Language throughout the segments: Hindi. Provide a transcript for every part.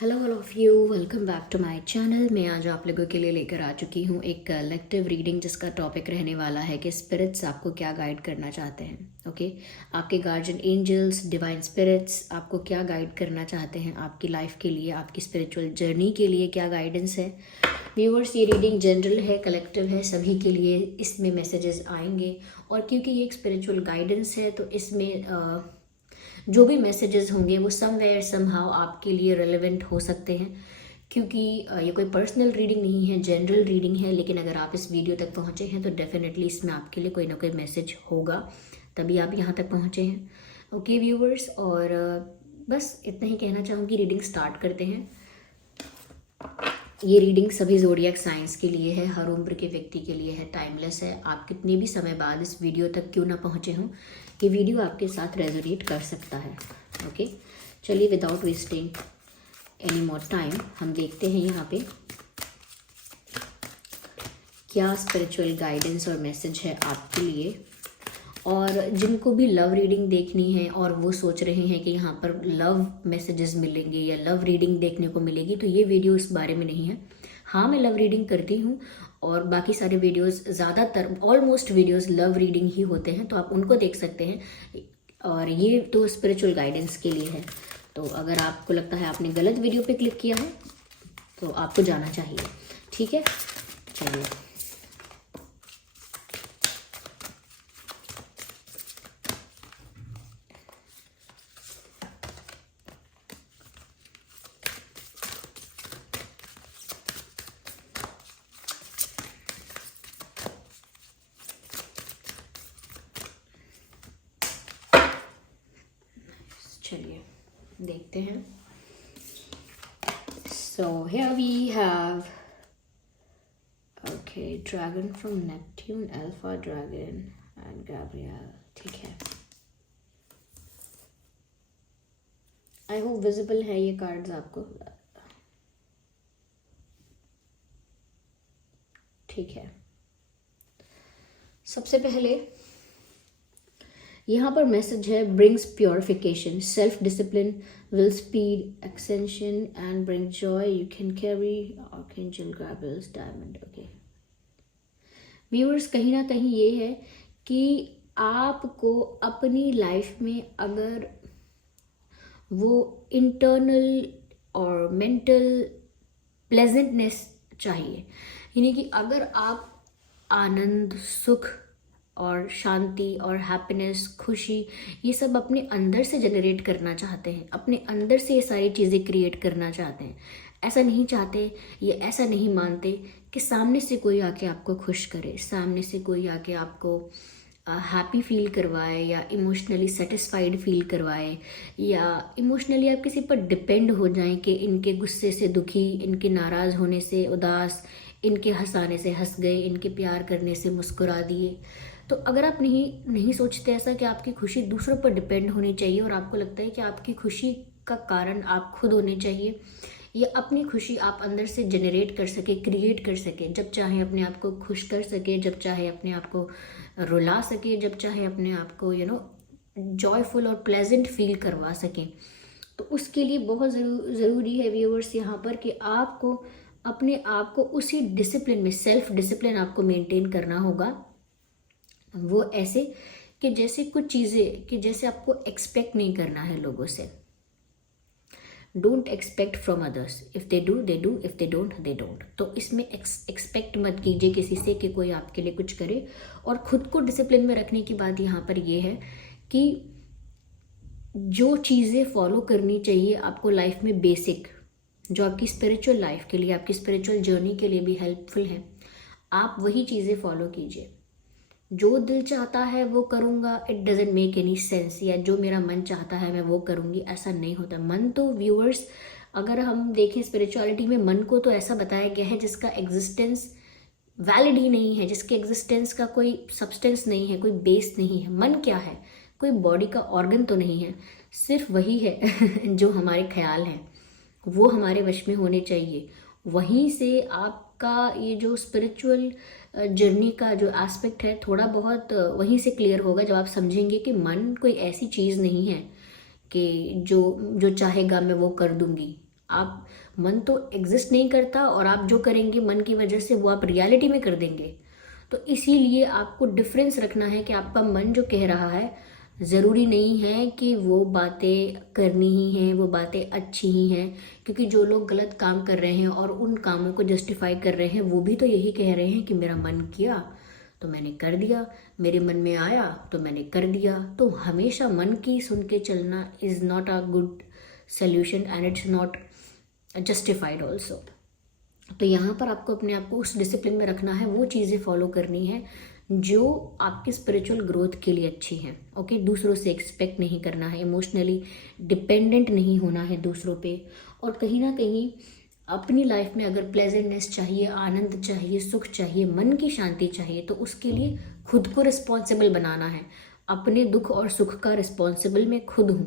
Hello all of you, welcome back to my channel. मैं आज आप लोगों के लिए लेकर आ चुकी हूँ एक कलेक्टिव रीडिंग जिसका टॉपिक रहने वाला है कि स्पिरिट्स आपको क्या गाइड करना चाहते हैं। ओके, आपके गार्जियन एंजल्स, डिवाइन स्पिरिट्स आपको क्या गाइड करना चाहते हैं आपकी लाइफ के लिए, आपकी स्पिरिचुअल जर्नी के लिए क्या गाइडेंस है। व्यूअर्स, ये रीडिंग जनरल है, कलेक्टिव है, सभी के लिए इसमें मैसेजेस आएंगे। और क्योंकि ये एक स्पिरिचुअल गाइडेंस है तो इसमें जो भी मैसेजेस होंगे वो समवेयर समहाउ आपके लिए रेलेवेंट हो सकते हैं। क्योंकि ये कोई पर्सनल रीडिंग नहीं है, जनरल रीडिंग है। लेकिन अगर आप इस वीडियो तक पहुंचे हैं तो डेफिनेटली इसमें आपके लिए कोई ना कोई मैसेज होगा, तभी आप यहाँ तक पहुंचे हैं। ओके व्यूअर्स, और बस इतना ही कहना चाहूँगी। रीडिंग स्टार्ट करते हैं। ये रीडिंग सभी ज़ोडिएक साइंस के लिए है, हर उम्र के व्यक्ति के लिए है, टाइमलेस है। आप कितने भी समय बाद इस वीडियो तक क्यों ना पहुँचे हों, ये वीडियो आपके साथ रेजोनेट कर सकता है। ओके, चलिए without wasting any more time हम देखते हैं यहाँ पे क्या स्पिरिचुअल गाइडेंस और मैसेज है आपके लिए। और जिनको भी लव रीडिंग देखनी है और वो सोच रहे हैं कि यहाँ पर लव मैसेजेस मिलेंगे या लव रीडिंग देखने को मिलेगी, तो ये वीडियो इस बारे में नहीं है। हाँ, मैं लव रीडिंग करती हूँ और बाकी सारे वीडियोस, ज़्यादातर ऑलमोस्ट वीडियोस लव रीडिंग ही होते हैं, तो आप उनको देख सकते हैं। और ये तो स्पिरिचुअल गाइडेंस के लिए है। तो अगर आपको लगता है आपने गलत वीडियो पे क्लिक किया है तो आपको जाना चाहिए। ठीक है, चलिए। चलिए देखते हैं। So here we have okay, dragon from Neptune, alpha dragon and Gabriel. ठीक है, आई होप विजिबल है ये कार्ड्स आपको। ठीक है, सबसे पहले यहाँ पर मैसेज है brings purification, self discipline, will speed, extension and bring joy. You can carry archangel Gabriel's diamond. Okay viewers, कहीं ना कहीं ये है कि आपको अपनी लाइफ में अगर वो इंटरनल और मेंटल प्लेजेंटनेस चाहिए, यानी कि अगर आप आनंद, सुख और शांति और हैप्पीनेस, खुशी, ये सब अपने अंदर से जनरेट करना चाहते हैं, अपने अंदर से ये सारी चीज़ें क्रिएट करना चाहते हैं, ऐसा नहीं चाहते, ये ऐसा नहीं मानते कि सामने से कोई आके आपको खुश करे, सामने से कोई आके आपको हैप्पी फील करवाए या इमोशनली सेटिस्फाइड फील करवाए, या इमोशनली आप किसी पर डिपेंड हो जाएं कि इनके गुस्से से दुखी, इनके नाराज़ होने से उदास, इनके हंसाने से हंस गए, इनके प्यार करने से मुस्कुरा दिए। तो अगर आप नहीं सोचते ऐसा कि आपकी खुशी दूसरों पर डिपेंड होनी चाहिए और आपको लगता है कि आपकी खुशी का कारण आप खुद होने चाहिए, या अपनी खुशी आप अंदर से जनरेट कर सके, क्रिएट कर सके, जब चाहे अपने आप को खुश कर सके, जब चाहे अपने आप को रुला सके, जब चाहे अपने आप को जॉयफुल और प्लेजेंट फील करवा सकें, तो उसके लिए बहुत ज़रूरी है व्यूअर्स यहाँ पर कि आपको अपने आप को उसी डिसिप्लिन में, सेल्फ डिसिप्लिन आपको मेंटेन करना होगा। वो ऐसे कि जैसे कुछ चीज़ें कि जैसे आपको एक्सपेक्ट नहीं करना है लोगों से। Don't expect from others, if they do they do, if they don't they don't. तो इसमें एक्सपेक्ट मत कीजिए किसी से कि कोई आपके लिए कुछ करे। और खुद को डिसिप्लिन में रखने की बात यहाँ पर ये है कि जो चीज़ें फॉलो करनी चाहिए आपको लाइफ में, बेसिक, जो आपकी स्पिरिचुअल लाइफ के लिए, आपकी स्पिरिचुअल जर्नी के लिए भी हेल्पफुल है, आप वही चीज़ें फॉलो कीजिए। जो दिल चाहता है वो करूँगा, it doesn't make any sense, या जो मेरा मन चाहता है मैं वो करूँगी, ऐसा नहीं होता। मन तो व्यूअर्स, अगर हम देखें स्पिरिचुअलिटी में, मन को तो ऐसा बताया गया है जिसका एग्जिस्टेंस वैलिड ही नहीं है, जिसके एग्जिस्टेंस का कोई सब्सटेंस नहीं है, कोई बेस नहीं है। मन क्या है? कोई बॉडी का ऑर्गन तो नहीं है, सिर्फ वही है जो हमारे ख्याल हैं, वो हमारे वश में होने चाहिए। वहीं से आपका ये जो स्पिरिचुअल जर्नी का जो एस्पेक्ट है थोड़ा बहुत वहीं से क्लियर होगा, जब आप समझेंगे कि मन कोई ऐसी चीज़ नहीं है कि जो जो चाहेगा मैं वो कर दूंगी। आप मन तो एग्जिस्ट नहीं करता, और आप जो करेंगे मन की वजह से वो आप रियलिटी में कर देंगे। तो इसीलिए आपको डिफरेंस रखना है कि आपका मन जो कह रहा है, ज़रूरी नहीं है कि वो बातें करनी ही हैं, वो बातें अच्छी ही हैं, क्योंकि जो लोग गलत काम कर रहे हैं और उन कामों को जस्टिफाई कर रहे हैं, वो भी तो यही कह रहे हैं कि मेरा मन किया तो मैंने कर दिया, मेरे मन में आया तो मैंने कर दिया। तो हमेशा मन की सुन के चलना is not a good solution and it's not justified also. तो यहाँ पर आपको अपने आप को उस डिसिप्लिन में रखना है, वो चीज़ें फॉलो करनी है जो आपकी स्पिरिचुअल ग्रोथ के लिए अच्छी है। ओके, दूसरों से एक्सपेक्ट नहीं करना है, इमोशनली डिपेंडेंट नहीं होना है दूसरों पे। और कहीं ना कहीं अपनी लाइफ में अगर प्लेजेंटनेस चाहिए, आनंद चाहिए, सुख चाहिए, मन की शांति चाहिए, तो उसके लिए खुद को रिस्पॉन्सिबल बनाना है। अपने दुख और सुख का रिस्पॉन्सिबल मैं खुद हूँ,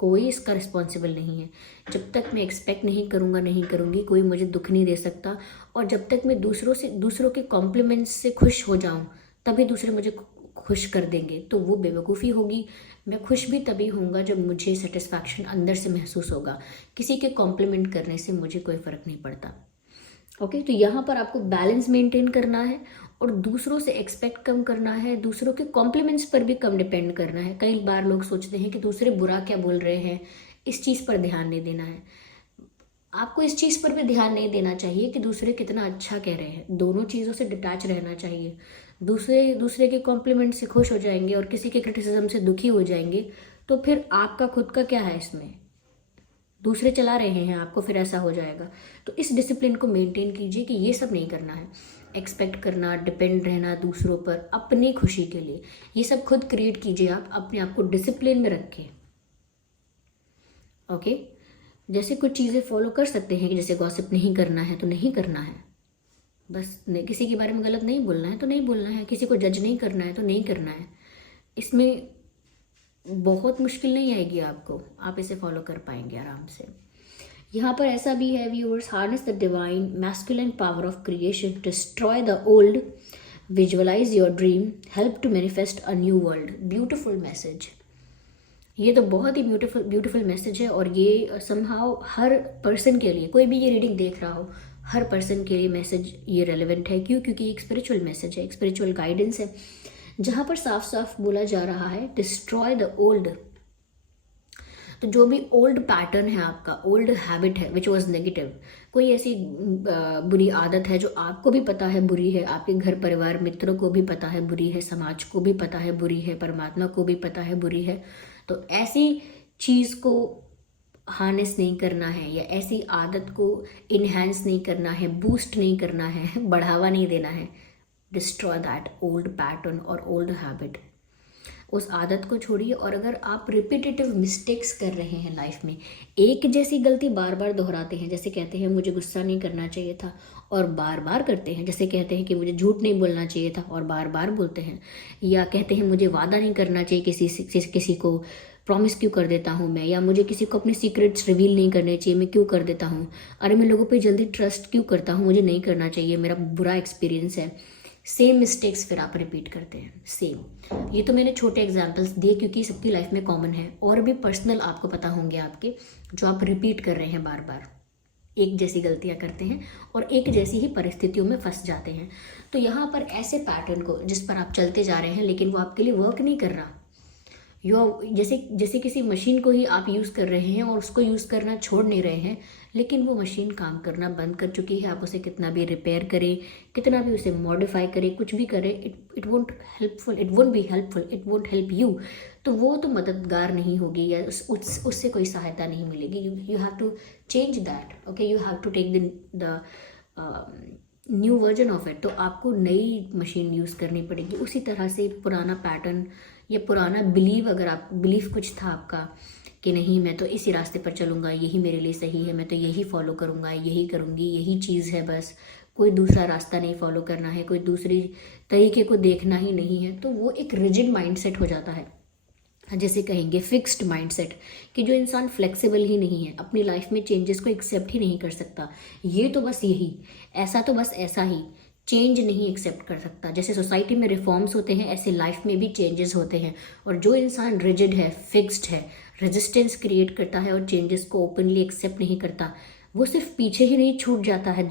कोई इसका रिस्पॉन्सिबल नहीं है। जब तक मैं एक्सपेक्ट नहीं करूँगा, नहीं करूँगी, कोई मुझे दुख नहीं दे सकता। और जब तक मैं दूसरों के कॉम्प्लीमेंट्स से खुश हो जाऊँ, तभी दूसरे मुझे खुश कर देंगे, तो वो बेवकूफ़ी होगी। मैं खुश भी तभी होऊंगा जब मुझे सेटिस्फैक्शन अंदर से महसूस होगा। किसी के कॉम्प्लीमेंट करने से मुझे कोई फ़र्क नहीं पड़ता। ओके, तो यहाँ पर आपको बैलेंस मेंटेन करना है और दूसरों से एक्सपेक्ट कम करना है, दूसरों के कॉम्प्लीमेंट्स पर भी कम डिपेंड करना है। कई बार लोग सोचते हैं कि दूसरे बुरा क्या बोल रहे हैं, इस चीज़ पर ध्यान नहीं देना है। आपको इस चीज़ पर भी ध्यान नहीं देना चाहिए कि दूसरे कितना अच्छा कह रहे हैं। दोनों चीज़ों से डिटैच रहना चाहिए। दूसरे के कॉम्प्लीमेंट से खुश हो जाएंगे और किसी के क्रिटिसिज्म से दुखी हो जाएंगे, तो फिर आपका खुद का क्या है इसमें? दूसरे चला रहे हैं आपको, फिर ऐसा हो जाएगा। तो इस डिसिप्लिन को मेंटेन कीजिए कि ये सब नहीं करना है। एक्सपेक्ट करना, डिपेंड रहना दूसरों पर अपनी खुशी के लिए, ये सब खुद क्रिएट कीजिए। आप अपने आप को डिसिप्लिन में रखें। ओके, जैसे कुछ चीज़ें फॉलो कर सकते हैं कि जैसे गॉसिप नहीं करना है तो नहीं करना है, बस किसी के बारे में गलत नहीं बोलना है तो नहीं बोलना है, किसी को जज नहीं करना है तो नहीं करना है। इसमें बहुत मुश्किल नहीं आएगी आपको, आप इसे फॉलो कर पाएंगे आराम से। यहाँ पर ऐसा भी है, viewers, harness the divine masculine power of creation, destroy the old, visualise your dream, help to manifest a new world. Beautiful message, ये तो बहुत ही ब्यूटीफुल मैसेज है। और ये समहाउ हर पर्सन के लिए, कोई भी ये रीडिंग देख रहा हो, हर पर्सन के लिए मैसेज ये रेलेवेंट है। क्यों? क्योंकि एक स्पिरिचुअल मैसेज है, एक स्पिरिचुअल गाइडेंस है, जहाँ पर साफ साफ बोला जा रहा है डिस्ट्रॉय द ओल्ड। तो जो भी ओल्ड पैटर्न है आपका, ओल्ड हैबिट है विच वॉज नेगेटिव, कोई ऐसी बुरी आदत है जो आपको भी पता है बुरी है, आपके घर परिवार मित्रों को भी पता है बुरी है, समाज को भी पता है बुरी है, परमात्मा को भी पता है बुरी है, तो ऐसी चीज़ को हार्नेस नहीं करना है, या ऐसी आदत को इन्हेंस नहीं करना है, बूस्ट नहीं करना है, बढ़ावा नहीं देना है। डिस्ट्रॉय दैट ओल्ड पैटर्न और ओल्ड हैबिट, उस आदत को छोड़िए। और अगर आप रिपीटेटिव मिस्टेक्स कर रहे हैं लाइफ में, एक जैसी गलती बार बार दोहराते हैं, जैसे कहते हैं मुझे गुस्सा नहीं करना चाहिए था और बार बार करते हैं, जैसे कहते हैं कि मुझे झूठ नहीं बोलना चाहिए था और बार बार बोलते हैं, या कहते हैं मुझे वादा नहीं करना चाहिए किसी को, प्रॉमिस क्यों कर देता हूँ मैं, या मुझे किसी को अपने सीक्रेट्स रिवील नहीं करने चाहिए, मैं क्यों कर देता हूँ, अरे मैं लोगों पे जल्दी ट्रस्ट क्यों करता हूँ, मुझे नहीं करना चाहिए, मेरा बुरा एक्सपीरियंस है। सेम मिस्टेक्स फिर आप रिपीट करते हैं, सेम। ये तो मैंने छोटे एग्जांपल्स दिए क्योंकि सबकी लाइफ में कॉमन है, और भी पर्सनल आपको पता होंगे आपके, जो आप रिपीट कर रहे हैं बार बार, एक जैसी गलतियां करते हैं और एक जैसी ही परिस्थितियों में फंस जाते हैं। तो यहाँ पर ऐसे पैटर्न को जिस पर आप चलते जा रहे हैं लेकिन वो आपके लिए वर्क नहीं कर रहा, जैसे किसी मशीन को ही आप यूज़ कर रहे हैं और उसको यूज़ करना छोड़ नहीं रहे हैं, लेकिन वो मशीन काम करना बंद कर चुकी है। आप उसे कितना भी रिपेयर करें, कितना भी उसे मॉडिफाई करें, कुछ भी करें, it won't be helpful, it won't help you. तो वो तो मददगार नहीं होगी, या उससे कोई सहायता नहीं मिलेगी। You have to change that. Okay, you have to take the new version of it. तो आपको नई मशीन यूज़ करनी पड़ेगी। उसी तरह से पुराना पैटर्न या पुराना बिलीफ कुछ था आपका कि नहीं मैं तो इसी रास्ते पर चलूँगा, यही मेरे लिए सही है, मैं तो यही फॉलो करूँगा, यही करूँगी, यही चीज़ है, बस कोई दूसरा रास्ता नहीं फॉलो करना है, कोई दूसरी तरीके को देखना ही नहीं है। तो वो एक रिजिड माइंडसेट हो जाता है, जैसे कहेंगे फिक्स्ड माइंडसेट, कि जो इंसान फ्लेक्सिबल ही नहीं है, अपनी लाइफ में चेंजेस को एक्सेप्ट ही नहीं कर सकता। ये तो बस यही, ऐसा तो बस ऐसा ही, चेंज नहीं एक्सेप्ट कर सकता। जैसे सोसाइटी में रिफॉर्म्स होते हैं, ऐसे लाइफ में भी चेंजेस होते हैं। और जो इंसान रिजिड है, फिक्स्ड है, रेजिस्टेंस क्रिएट करता है और चेंजेस को ओपनली एक्सेप्ट नहीं करता, वो सिर्फ पीछे ही नहीं छूट जाता है,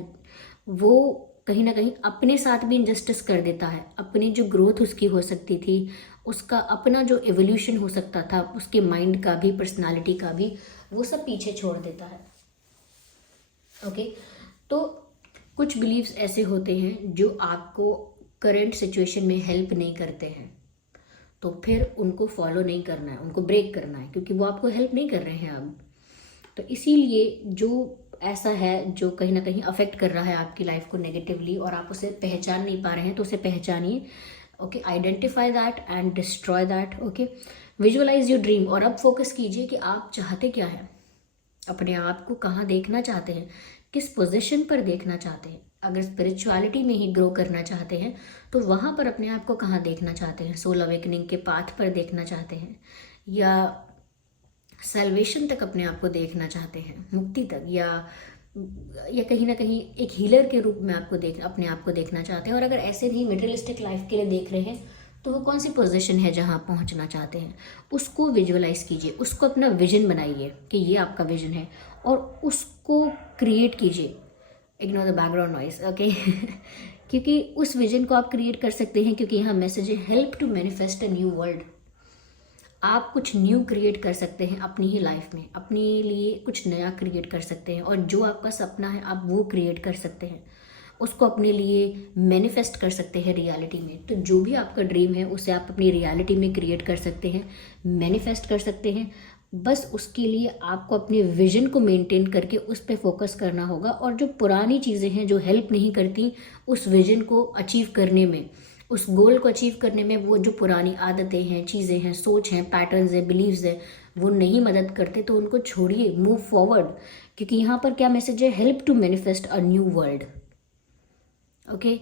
वो कहीं ना कहीं अपने साथ भी इनजस्टिस कर देता है। अपनी जो ग्रोथ उसकी हो सकती थी, उसका अपना जो एवोल्यूशन हो सकता था, उसके माइंड का भी, पर्सनालिटी का भी, वो सब पीछे छोड़ देता है। ओके, तो कुछ बिलीव्स ऐसे होते हैं जो आपको करंट सिचुएशन में हेल्प नहीं करते हैं, तो फिर उनको फॉलो नहीं करना है, उनको ब्रेक करना है, क्योंकि वो आपको हेल्प नहीं कर रहे हैं अब। तो इसीलिए जो ऐसा है जो कहीं ना कहीं अफेक्ट कर रहा है आपकी लाइफ को नेगेटिवली और आप उसे पहचान नहीं पा रहे हैं, तो उसे पहचानिए। Okay, identify that and destroy that. Okay, visualise your dream, और अब फोकस कीजिए कि आप चाहते क्या हैं, अपने आप को कहाँ देखना चाहते हैं, किस पोजीशन पर देखना चाहते हैं। अगर स्पिरिचुअलिटी में ही ग्रो करना चाहते हैं तो वहाँ पर अपने आप को कहाँ देखना चाहते हैं, सोल अवेकनिंग के पाथ पर देखना चाहते हैं, या सैल्वेशन तक अपने आप को देखना चाहते हैं, मुक्ति तक, या कहीं ना कहीं एक हीलर के रूप में अपने आप को देखना चाहते हैं। और अगर ऐसे नहीं मटेरियलिस्टिक लाइफ के लिए देख रहे हैं, तो वो कौन सी पोजीशन है जहाँ आप पहुँचना चाहते हैं, उसको विजुअलाइज कीजिए, उसको अपना विजन बनाइए कि ये आपका विजन है, और उसको क्रिएट कीजिए। Ignore the background noise. Okay, क्योंकि उस विजन को आप क्रिएट कर सकते हैं, क्योंकि यहाँ मैसेज है help to manifest a new world. आप कुछ न्यू क्रिएट कर सकते हैं अपनी ही लाइफ में, अपने लिए कुछ नया क्रिएट कर सकते हैं, और जो आपका सपना है आप वो क्रिएट कर सकते हैं, उसको अपने लिए मैनिफेस्ट कर सकते हैं रियलिटी में। तो जो भी आपका ड्रीम है उसे आप अपनी रियलिटी में क्रिएट कर सकते हैं, मैनिफेस्ट कर सकते हैं। बस उसके लिए आपको अपने विजन को मेंटेन करके उस पर फोकस करना होगा, और जो पुरानी चीज़ें हैं जो हेल्प नहीं करती उस विजन को अचीव करने में, उस गोल को अचीव करने में, वो जो पुरानी आदतें हैं, चीज़ें हैं, सोच हैं, पैटर्न्स हैं, बिलीव्स हैं, वो नहीं मदद करते, तो उनको छोड़िए, मूव फॉरवर्ड। क्योंकि यहाँ पर क्या मैसेज है, help to manifest a new world. Okay,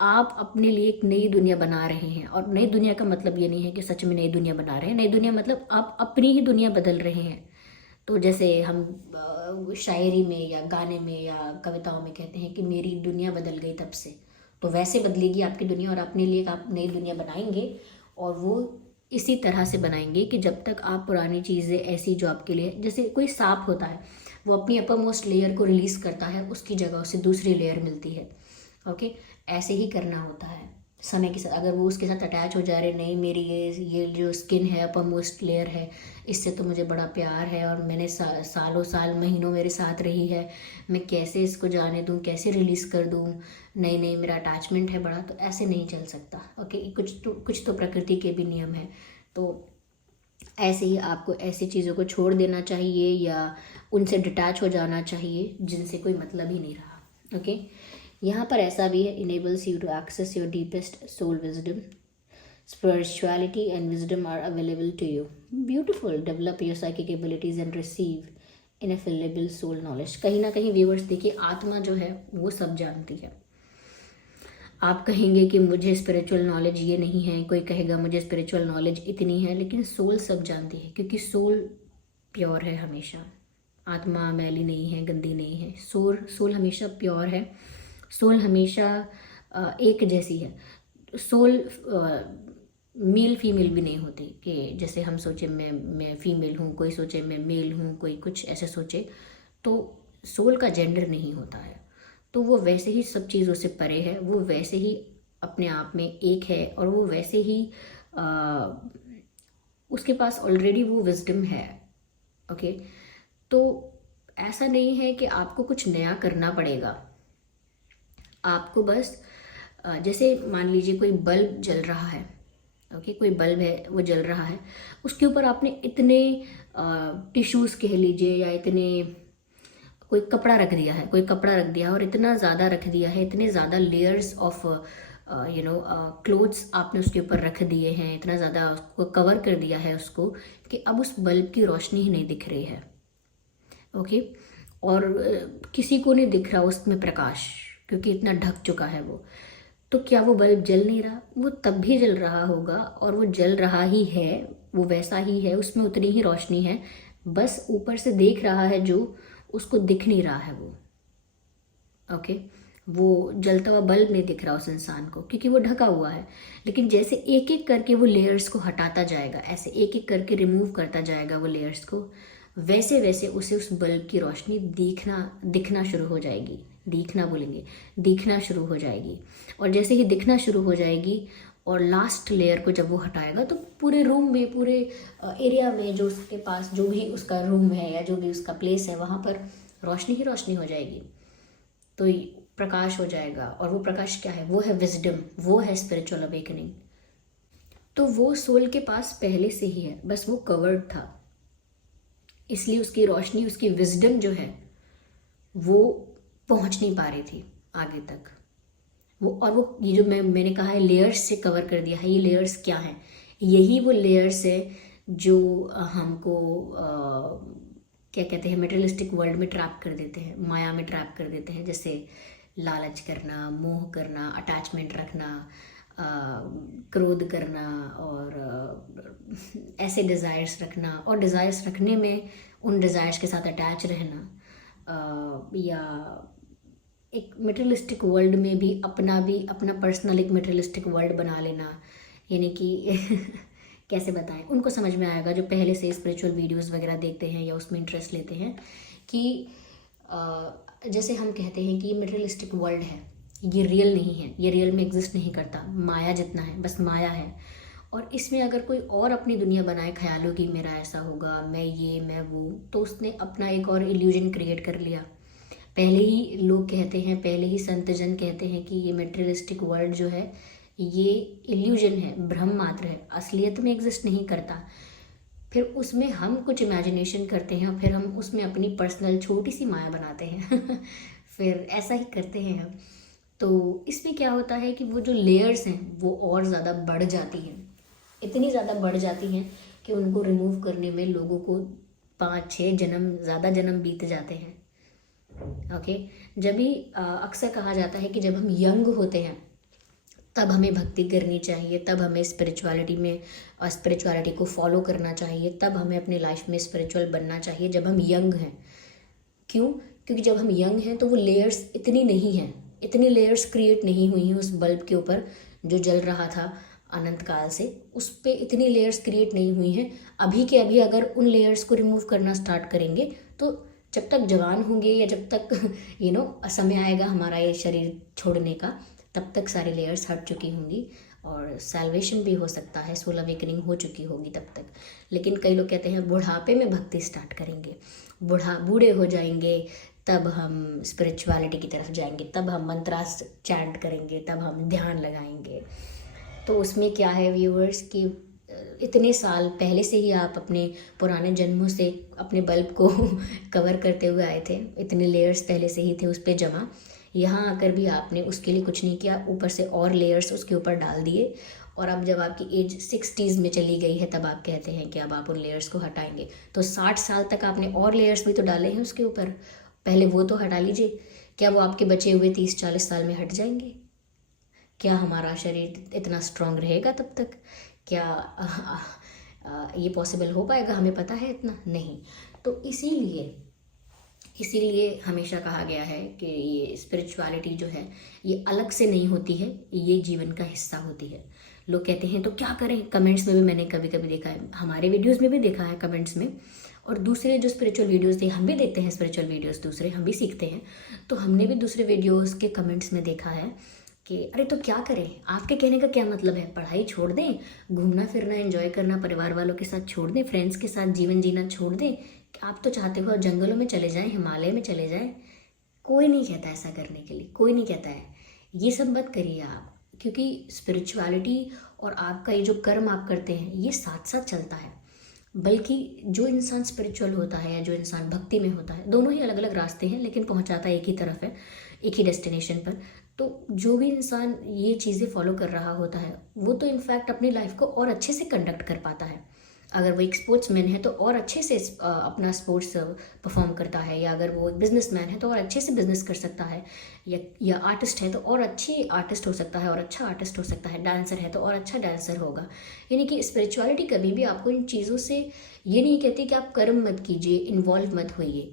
आप अपने लिए एक नई दुनिया बना रहे हैं, और नई दुनिया का मतलब ये नहीं है कि सच में नई दुनिया बना रहे हैं, नई दुनिया मतलब आप अपनी ही दुनिया बदल रहे हैं। तो जैसे हम शायरी में या गाने में या कविताओं में कहते हैं कि मेरी दुनिया बदल गई तब से, तो वैसे बदलेगी आपकी दुनिया, और अपने लिए आप नई दुनिया बनाएंगे, और वो इसी तरह से बनाएंगे कि जब तक आप पुरानी चीज़ें ऐसी जो आपके लिए, जैसे कोई सांप होता है, वो अपनी अपर मोस्ट लेयर को रिलीज़ करता है, उसकी जगह उसे दूसरी लेयर मिलती है। ओके, ऐसे ही करना होता है समय के साथ। अगर वो उसके साथ अटैच हो जा रहे, नहीं मेरी ये जो स्किन है, अपर मोस्ट लेयर है, इससे तो मुझे बड़ा प्यार है, और मैंने सालों साल महीनों मेरे साथ रही है, मैं कैसे इसको जाने दूँ, कैसे रिलीज़ कर दूँ, नहीं नहीं मेरा अटैचमेंट है बड़ा, तो ऐसे नहीं चल सकता। ओके, कुछ तो प्रकृति के भी नियम है। तो ऐसे ही आपको ऐसी चीज़ों को छोड़ देना चाहिए, या उनसे डिटैच हो जाना चाहिए जिनसे कोई मतलब ही नहीं रहा। ओके, यहाँ पर ऐसा भी है, enables you to access your deepest soul wisdom, spirituality and wisdom are available to you. Beautiful. Develop your psychic abilities and receive ineffable soul knowledge. कहीं ना कहीं व्यूअर्स देखिए, आत्मा जो है वो सब जानती है। आप कहेंगे कि मुझे स्पिरिचुअल नॉलेज ये नहीं है, कोई कहेगा मुझे स्पिरिचुअल नॉलेज इतनी है, लेकिन सोल सब जानती है, क्योंकि सोल प्योर है हमेशा। आत्मा मैली नहीं है, गंदी नहीं है, सोल हमेशा प्योर है, सोल हमेशा एक जैसी है। सोल मेल फीमेल भी नहीं होती, कि जैसे हम सोचे मैं फीमेल हूँ, कोई सोचे मैं मेल हूँ, कोई कुछ ऐसे सोचे, तो सोल का जेंडर नहीं होता है। तो वो वैसे ही सब चीज़ों से परे है, वो वैसे ही अपने आप में एक है, और वो वैसे ही उसके पास ऑलरेडी वो विजडम है। ओके, तो ऐसा नहीं है कि आपको कुछ नया करना पड़ेगा, आपको बस जैसे मान लीजिए कोई बल्ब जल रहा है। ओके, कोई बल्ब है वो जल रहा है, उसके ऊपर आपने इतने टिश्यूज़ कह लीजिए, या इतने कोई कपड़ा रख दिया है, और इतना ज़्यादा रख दिया है, इतने ज़्यादा लेयर्स ऑफ क्लोथ्स आपने उसके ऊपर रख दिए हैं, इतना ज़्यादा उसको कवर कर दिया है उसको, कि अब उस बल्ब की रोशनी ही नहीं दिख रही है। ओके, और किसी को नहीं दिख रहा उसमें प्रकाश, क्योंकि इतना ढक चुका है वो। तो क्या वो बल्ब जल नहीं रहा? वो तब भी जल रहा होगा, और वो जल रहा ही है, वो वैसा ही है, उसमें उतनी ही रोशनी है, बस ऊपर से देख रहा है जो, उसको दिख नहीं रहा है वो। ओके, वो जलता हुआ बल्ब नहीं दिख रहा उस इंसान को, क्योंकि वो ढका हुआ है। लेकिन जैसे एक एक करके वो लेयर्स को हटाता जाएगा, ऐसे एक एक करके रिमूव करता जाएगा वो लेयर्स को, वैसे वैसे उसे उस बल्ब की रोशनी दिखना शुरू हो जाएगी। दिखना शुरू हो जाएगी। और जैसे ही दिखना शुरू हो जाएगी और लास्ट लेयर को जब वो हटाएगा तो पूरे रूम में, पूरे एरिया में, जो उसके पास जो भी उसका रूम है या जो भी उसका प्लेस है, वहाँ पर रोशनी ही रोशनी हो जाएगी। तो प्रकाश हो जाएगा। और वो प्रकाश क्या है? वो है विजडम, वो है स्पिरिचुअल अवेकनिंग। तो वो सोल के पास पहले से ही है, बस वो कवर्ड था, इसलिए उसकी रोशनी, उसकी विजडम जो है वो पहुंच नहीं पा रही थी आगे तक। वो ये जो मैंने कहा है लेयर्स से कवर कर दिया है, ये लेयर्स क्या हैं? यही वो लेयर्स है जो हमको क्या कहते हैं, मटेरियलिस्टिक वर्ल्ड में ट्रैप कर देते हैं, माया में ट्रैप कर देते हैं। जैसे लालच करना, मोह करना, अटैचमेंट रखना, क्रोध करना, और ऐसे डिज़ायर्स रखना, और डिज़ायर्स रखने में उन डिज़ायर्स के साथ अटैच रहना, या एक मटेरियलिस्टिक वर्ल्ड में भी अपना पर्सनल एक मटेरियलिस्टिक वर्ल्ड बना लेना। यानी कि कैसे बताएं, उनको समझ में आएगा जो पहले से स्पिरिचुअल वीडियोस वगैरह देखते हैं या उसमें इंटरेस्ट लेते हैं, कि जैसे हम कहते हैं कि ये मटेरियलिस्टिक वर्ल्ड है, ये रियल नहीं है, ये रियल में एग्जिस्ट नहीं करता, माया जितना है, बस माया है। और इसमें अगर कोई और अपनी दुनिया बनाए ख्यालों की, मेरा ऐसा होगा, मैं वो, तो उसने अपना एक और इल्यूजन क्रिएट कर लिया। पहले ही लोग कहते हैं, पहले ही संतजन कहते हैं कि ये मटेरियलिस्टिक वर्ल्ड जो है ये इल्यूजन है, भ्रम मात्र है, असलियत में एग्जिस्ट नहीं करता। फिर उसमें हम कुछ इमेजिनेशन करते हैं और फिर हम उसमें अपनी पर्सनल छोटी सी माया बनाते हैं फिर ऐसा ही करते हैं हम। तो इसमें क्या होता है कि वो जो लेयर्स हैं वो और ज़्यादा बढ़ जाती हैं, इतनी ज़्यादा बढ़ जाती हैं कि उनको रिमूव करने में लोगों को 5-6 जन्म, ज़्यादा जन्म बीत जाते हैं। ओके, जब भी अक्सर कहा जाता है कि जब हम यंग होते हैं तब हमें भक्ति करनी चाहिए, तब हमें स्पिरिचुअलिटी को फॉलो करना चाहिए, तब हमें अपनी लाइफ में स्पिरिचुअल बनना चाहिए जब हम यंग हैं। क्यों? क्योंकि जब हम यंग हैं तो वो लेयर्स इतनी नहीं हैं, इतनी लेयर्स क्रिएट नहीं हुई हैं उस बल्ब के ऊपर जो जल रहा था अनंत काल से, उस पर इतनी लेयर्स क्रिएट नहीं हुई हैं। अभी के अभी अगर उन लेयर्स को रिमूव करना स्टार्ट करेंगे तो जब तक जवान होंगे या जब तक समय आएगा हमारा ये शरीर छोड़ने का, तब तक सारी लेयर्स हट चुकी होंगी और सैल्वेशन भी हो सकता है, सोल अवेकनिंग हो चुकी होगी तब तक। लेकिन कई लोग कहते हैं बुढ़ापे में भक्ति स्टार्ट करेंगे, बूढ़े हो जाएंगे तब हम स्पिरिचुअलिटी की तरफ जाएंगे, तब हम मंत्रास चैंट करेंगे, तब हम ध्यान लगाएंगे। तो उसमें क्या है व्यूअर्स कि इतने साल पहले से ही आप अपने पुराने जन्मों से अपने बल्ब को कवर करते हुए आए थे, इतने लेयर्स पहले से ही थे उस पर जमा। यहाँ आकर भी आपने उसके लिए कुछ नहीं किया, ऊपर से और लेयर्स उसके ऊपर डाल दिए। और अब जब आपकी एज 60s में चली गई है तब आप कहते हैं कि अब आप उन लेयर्स को हटाएंगे। तो 60 साल तक आपने और लेयर्स भी तो डाले हैं उसके ऊपर, पहले वो तो हटा लीजिए। क्या वो आपके बचे हुए 30-40 साल में हट जाएंगे? क्या हमारा शरीर इतना स्ट्रांग रहेगा तब तक? क्या ये पॉसिबल हो पाएगा? हमें पता है इतना नहीं। तो इसीलिए हमेशा कहा गया है कि ये स्पिरिचुअलिटी जो है ये अलग से नहीं होती है, ये जीवन का हिस्सा होती है। लोग कहते हैं तो क्या करें, कमेंट्स में भी मैंने कभी कभी देखा है, हमारे वीडियोस में भी देखा है कमेंट्स में, और दूसरे जो स्पिरिचुअल वीडियोस थे, हम भी देखते हैं स्पिरिचुअल वीडियोस दूसरे, हम भी सीखते हैं, तो हमने भी दूसरे वीडियोस के कमेंट्स में देखा है कि अरे तो क्या करें, आपके कहने का क्या मतलब है, पढ़ाई छोड़ दें, घूमना फिरना एंजॉय करना परिवार वालों के साथ छोड़ दें, फ्रेंड्स के साथ जीवन जीना छोड़ दें, आप तो चाहते हो जंगलों में चले जाएं, हिमालय में चले जाएं। कोई नहीं कहता ऐसा करने के लिए, कोई नहीं कहता है, ये सब मत करिए आप, क्योंकि स्पिरिचुअलिटी और आपका ये जो कर्म आप करते हैं ये साथ साथ चलता है। बल्कि जो इंसान स्पिरिचुअल होता है या जो इंसान भक्ति में होता है, दोनों ही अलग अलग रास्ते हैं लेकिन पहुंचाता एक ही तरफ है, एक ही डेस्टिनेशन पर। तो जो भी इंसान ये चीज़ें फॉलो कर रहा होता है वो तो इनफैक्ट अपनी लाइफ को और अच्छे से कंडक्ट कर पाता है। अगर वो एक स्पोर्ट्समैन है तो और अच्छे से अपना स्पोर्ट्स परफॉर्म करता है, या अगर वो बिजनेसमैन है तो और अच्छे से बिजनेस कर सकता है, या आर्टिस्ट है तो और अच्छी आर्टिस्ट हो सकता है और अच्छा आर्टिस्ट हो सकता है, डांसर है तो और अच्छा डांसर होगा। यानी कि स्पिरिचुअलिटी कभी भी आपको इन चीज़ों से ये नहीं कहती कि आप कर्म मत कीजिए, इन्वॉल्व मत होइए,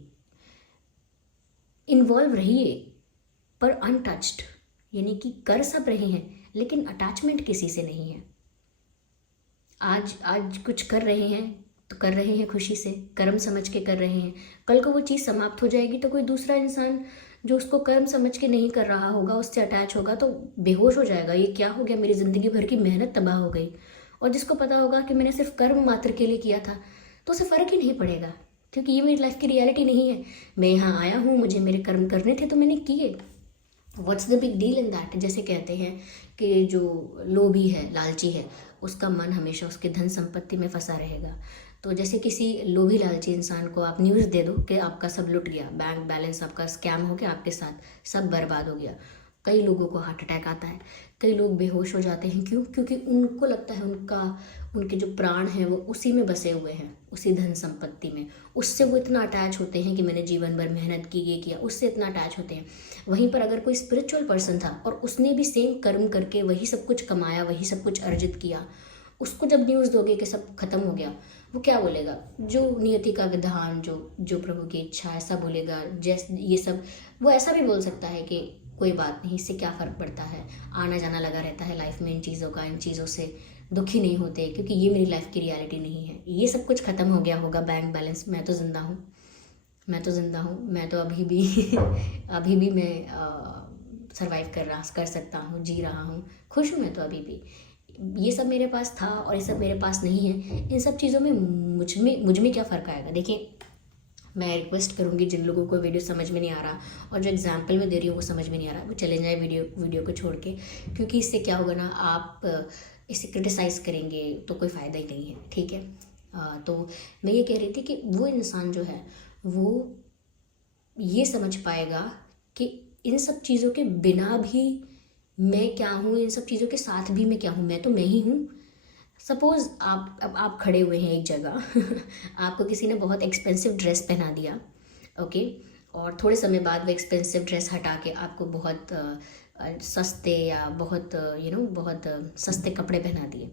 इन्वॉल्व रहिए पर अनटच्ड, यानी कि कर सब रहे हैं लेकिन अटैचमेंट किसी से नहीं है। आज कुछ कर रहे हैं, तो कर रहे हैं खुशी से, कर्म समझ के कर रहे हैं। कल को वो चीज़ समाप्त हो जाएगी तो कोई दूसरा इंसान जो उसको कर्म समझ के नहीं कर रहा होगा, उससे अटैच होगा तो बेहोश हो जाएगा, ये क्या हो गया, मेरी ज़िंदगी भर की मेहनत तबाह हो गई। और जिसको पता होगा कि मैंने सिर्फ कर्म मात्र के लिए किया था, तो उसे फ़र्क ही नहीं पड़ेगा, क्योंकि ये मेरी लाइफ की रियलिटी नहीं है। मैं यहाँ आया हूँ, मुझे मेरे कर्म करने थे तो मैंने किए। What's the big deal in that. जैसे कहते हैं कि जो लोभी है, लालची है, उसका मन हमेशा उसके धन संपत्ति में फंसा रहेगा। तो जैसे किसी लोभी लालची इंसान को आप न्यूज़ दे दो कि आपका सब लुट गया, बैंक बैलेंस आपका स्कैम हो गया, आपके साथ सब बर्बाद हो गया, कई लोगों को हार्ट अटैक आता है, कई लोग बेहोश हो जाते हैं। क्यों? क्योंकि उनको लगता है उनके जो प्राण हैं वो उसी में बसे हुए हैं, उसी धन संपत्ति में। उससे वो इतना अटैच होते हैं कि मैंने जीवन भर मेहनत की, ये किया, उससे इतना अटैच होते हैं। वहीं पर अगर कोई स्पिरिचुअल पर्सन था और उसने भी सेम कर्म करके वही सब कुछ कमाया, वही सब कुछ अर्जित किया, उसको जब न्यूज़ दोगे कि सब खत्म हो गया, वो क्या बोलेगा? जो नियति का विधान, जो प्रभु की इच्छा, ऐसा बोलेगा। जैसे ये सब वो ऐसा भी बोल सकता है कि कोई बात नहीं, इससे क्या फ़र्क पड़ता है, आना जाना लगा रहता है लाइफ में इन चीज़ों का, इन चीज़ों से दुखी नहीं होते, क्योंकि ये मेरी लाइफ की रियलिटी नहीं है। ये सब कुछ ख़त्म हो गया होगा, बैंक बैलेंस, मैं तो ज़िंदा हूँ, मैं तो ज़िंदा हूँ, मैं तो अभी भी अभी भी मैं सर्वाइव कर सकता हूँ, जी रहा हूँ, खुश हूँ मैं तो अभी भी। ये सब मेरे पास था और ये सब मेरे पास नहीं है, इन सब चीज़ों में मुझ में क्या फ़र्क आएगा? देखिए, मैं रिक्वेस्ट करूँगी जिन लोगों को वीडियो समझ में नहीं आ रहा और जो एग्जाम्पल में दे रही हूँ वो समझ में नहीं आ रहा, वो चले जाए वीडियो को छोड़ के, क्योंकि इससे क्या होगा ना, आप इसे क्रिटिसाइज़ करेंगे तो कोई फ़ायदा ही नहीं है, ठीक है। तो मैं ये कह रही थी कि वो इंसान जो है वो ये समझ पाएगा कि इन सब चीज़ों के बिना भी मैं क्या हूँ, इन सब चीज़ों के साथ भी मैं क्या हूँ, मैं तो मैं ही हूँ। सपोज़ आप खड़े हुए हैं एक जगह आपको किसी ने बहुत एक्सपेंसिव ड्रेस पहना दिया, ओके, और थोड़े समय बाद वो एक्सपेंसिव ड्रेस हटा के आपको बहुत सस्ते या बहुत बहुत सस्ते कपड़े पहना दिए,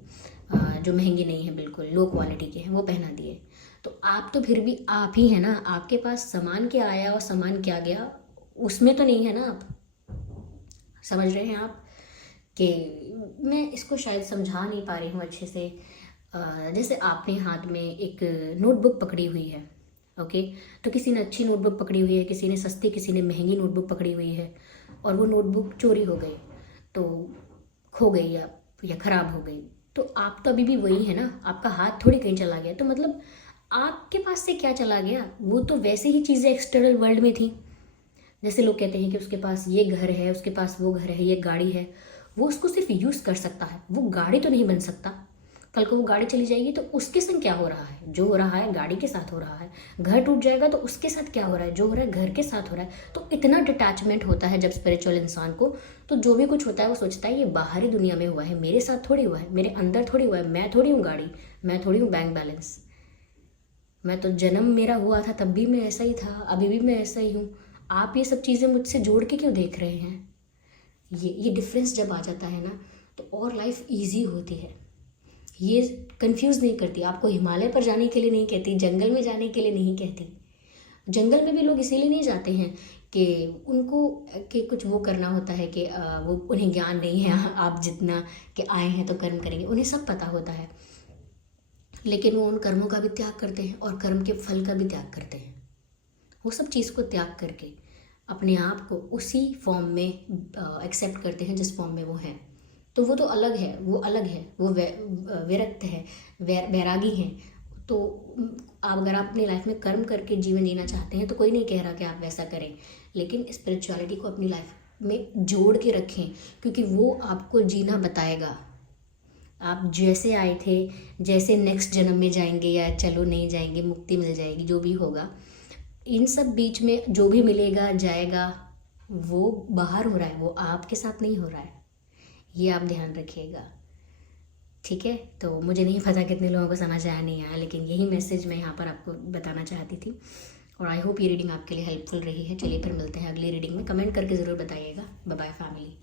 जो महंगे नहीं हैं, बिल्कुल लो क्वालिटी के हैं, वो पहना दिए। तो आप तो फिर भी आप ही हैं ना, आपके पास सामान क्या आया और सामान क्या गया उसमें तो नहीं है ना आप। समझ रहे हैं आप कि मैं इसको शायद समझा नहीं पा रही हूँ अच्छे से। जैसे आपने हाथ में एक नोटबुक पकड़ी हुई है, ओके, तो किसी ने अच्छी नोटबुक पकड़ी हुई है, किसी ने सस्ती, किसी ने महंगी नोटबुक पकड़ी हुई है, और वो नोटबुक चोरी हो गई, तो खो गई या ख़राब हो गई, तो आप तो अभी भी वही है ना, आपका हाथ थोड़ी कहीं चला गया। तो मतलब आपके पास से क्या चला गया? वो तो वैसे ही चीज़ें एक्सटर्नल वर्ल्ड में थी। जैसे लोग कहते हैं कि उसके पास ये घर है, उसके पास वो घर है, ये गाड़ी है, वो उसको सिर्फ यूज़ कर सकता है, वो गाड़ी तो नहीं बन सकता। कल को वो गाड़ी चली जाएगी तो उसके संग क्या हो रहा है? जो हो रहा है गाड़ी के साथ हो रहा है। घर टूट जाएगा तो उसके साथ क्या हो रहा है? जो हो रहा है घर के साथ हो रहा है। तो इतना डिटैचमेंट होता है जब स्पिरिचुअल इंसान को, तो जो भी कुछ होता है वो सोचता है ये बाहरी दुनिया में हुआ है, मेरे साथ थोड़ी हुआ है, मेरे अंदर थोड़ी हुआ है, मैं थोड़ी हूँ गाड़ी, मैं थोड़ी हूँ बैंक बैलेंस। मैं तो जन्म मेरा हुआ था तब भी मैं ऐसा ही था, अभी भी मैं ऐसा ही हूँ। आप ये सब चीज़ें मुझसे जोड़ के क्यों देख रहे हैं? ये डिफरेंस जब आ जाता है ना, तो और लाइफ इजी होती है। ये कंफ्यूज नहीं करती, आपको हिमालय पर जाने के लिए नहीं कहती, जंगल में जाने के लिए नहीं कहती। जंगल में भी लोग इसीलिए नहीं जाते हैं कि उनको कि कुछ वो करना होता है कि वो उन्हें ज्ञान नहीं है, आप जितना कि आए हैं तो कर्म करेंगे, उन्हें सब पता होता है, लेकिन वो उन कर्मों का भी त्याग करते हैं और कर्म के फल का भी त्याग करते हैं। वो सब चीज़ को त्याग करके अपने आप को उसी फॉर्म में एक्सेप्ट करते हैं जिस फॉर्म में वो हैं। तो वो तो अलग है, वो अलग है, वो विरक्त है, वैरागी हैं। तो आप अगर आप अपनी लाइफ में कर्म करके जीवन जीना चाहते हैं तो कोई नहीं कह रहा कि आप वैसा करें, लेकिन स्पिरिचुअलिटी को अपनी लाइफ में जोड़ के रखें, क्योंकि वो आपको जीना बताएगा। आप जैसे आए थे, जैसे नेक्स्ट जन्म में जाएंगे या चलो नहीं जाएंगे, मुक्ति मिल जाएगी, जो भी होगा, इन सब बीच में जो भी मिलेगा जाएगा, वो बाहर हो रहा है, वो आपके साथ नहीं हो रहा है। ये आप ध्यान रखिएगा, ठीक है। तो मुझे नहीं पता कितने लोगों को समझ आया नहीं आया, लेकिन यही मैसेज मैं यहाँ पर आपको बताना चाहती थी, और आई होप ये रीडिंग आपके लिए हेल्पफुल रही है। चलिए फिर मिलते हैं अगली रीडिंग में, कमेंट करके ज़रूर बताइएगा। Bye bye family.